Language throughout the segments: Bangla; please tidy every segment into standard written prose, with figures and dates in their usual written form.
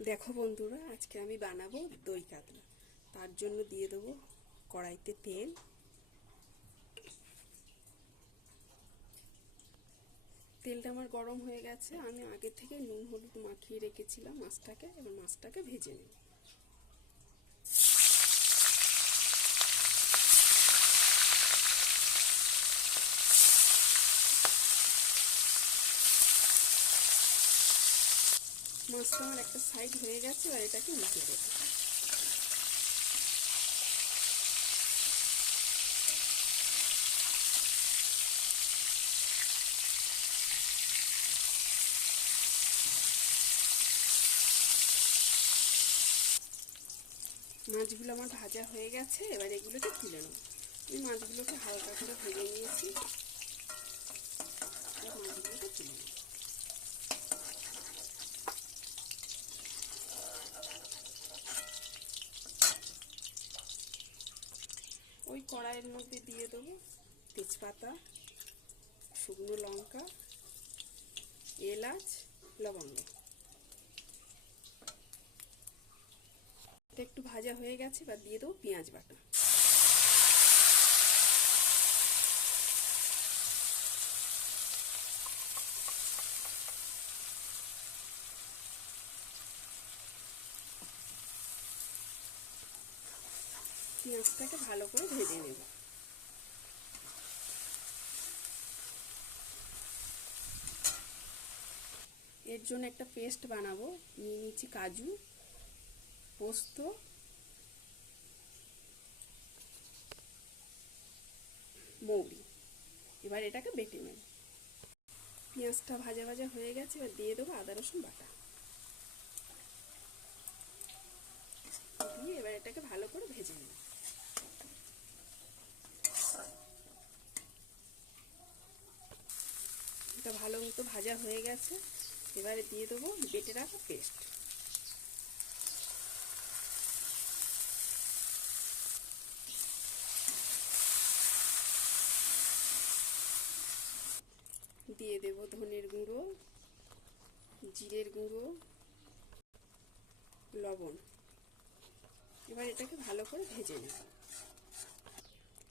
দেখো বন্ধুরা, আজকে আমি বানাবো দই কাতলা। তার জন্য দিয়ে দেবো কড়াইতে তেল। তেলটা আমার গরম হয়ে গেছে। আমি আগে থেকে নুন হলুদ মাখিয়ে রেখেছিলাম মাছটাকে। এবার মাছটাকে ভেজে নেব। মাছটা আমার একটা সাইড হয়ে গেছে, আর এটাকে উল্টে দেবো। মাছগুলো আমার ভাজা হয়ে গেছে, এবার এগুলোকে তুলে নেব। আমি মাছগুলোকে হালকা করে ভেজে নিয়েছি। মাছগুলোকে তুলে নেব। ওই কড়াইয়ের মধ্যে দিয়ে দেবো তেজপাতা, শুকনো লঙ্কা, এলাচ, লবঙ্গ। এটা একটু ভাজা হয়ে গেছে, এবার দিয়ে দেবো পেঁয়াজ বাটা। পেঁয়াজটাকে ভালো করে ভেজে নেব। এর জন্য একটা পেস্ট বানাবো। নিয়ে নিচ্ছি কাজু, পোস্ত, মৌরি। এবার এটাকে বেটে নেব। পেঁয়াজটা ভাজা ভাজা হয়ে গেছে, এবার দিয়ে দেবো আদা রসুন বাটা। দিয়ে এবার এটাকে ভালো করে ভেজে নেব। এটা ভালো মতো ভাজা হয়ে গেছে, এবারে দিয়ে দেবো বেটে রাখা পেস্ট। দিয়ে দেব ধনের গুঁড়ো, জিরের গুঁড়ো, লবণ। এবার এটাকে ভালো করে ভেজে নেব।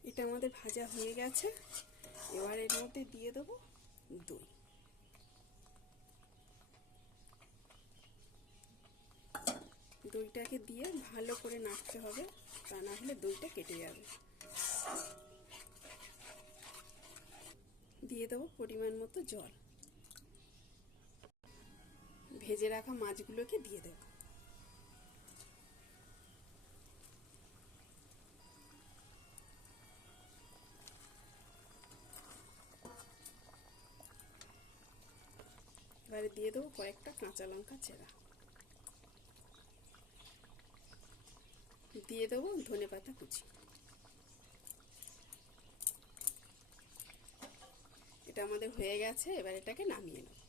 এটা আমাদের ভাজা হয়ে গেছে, এবার এর মধ্যে দিয়ে দেবো দই। দইটাকে দিয়ে ভালো করে নাড়তে হবে, তা না হলে দইটা কেটে যাবে। দিয়ে দেবো পরিমাণ মতো জল। ভেজে রাখা মাছগুলোকে দিয়ে দেব। এবারে দিয়ে দেবো কয়েকটা কাঁচা লঙ্কা চেরা। দিয়ে দেবো ধনেপাতা কুচি। এটা আমাদের হয়ে গেছে, এবার এটাকে নামিয়ে নেব।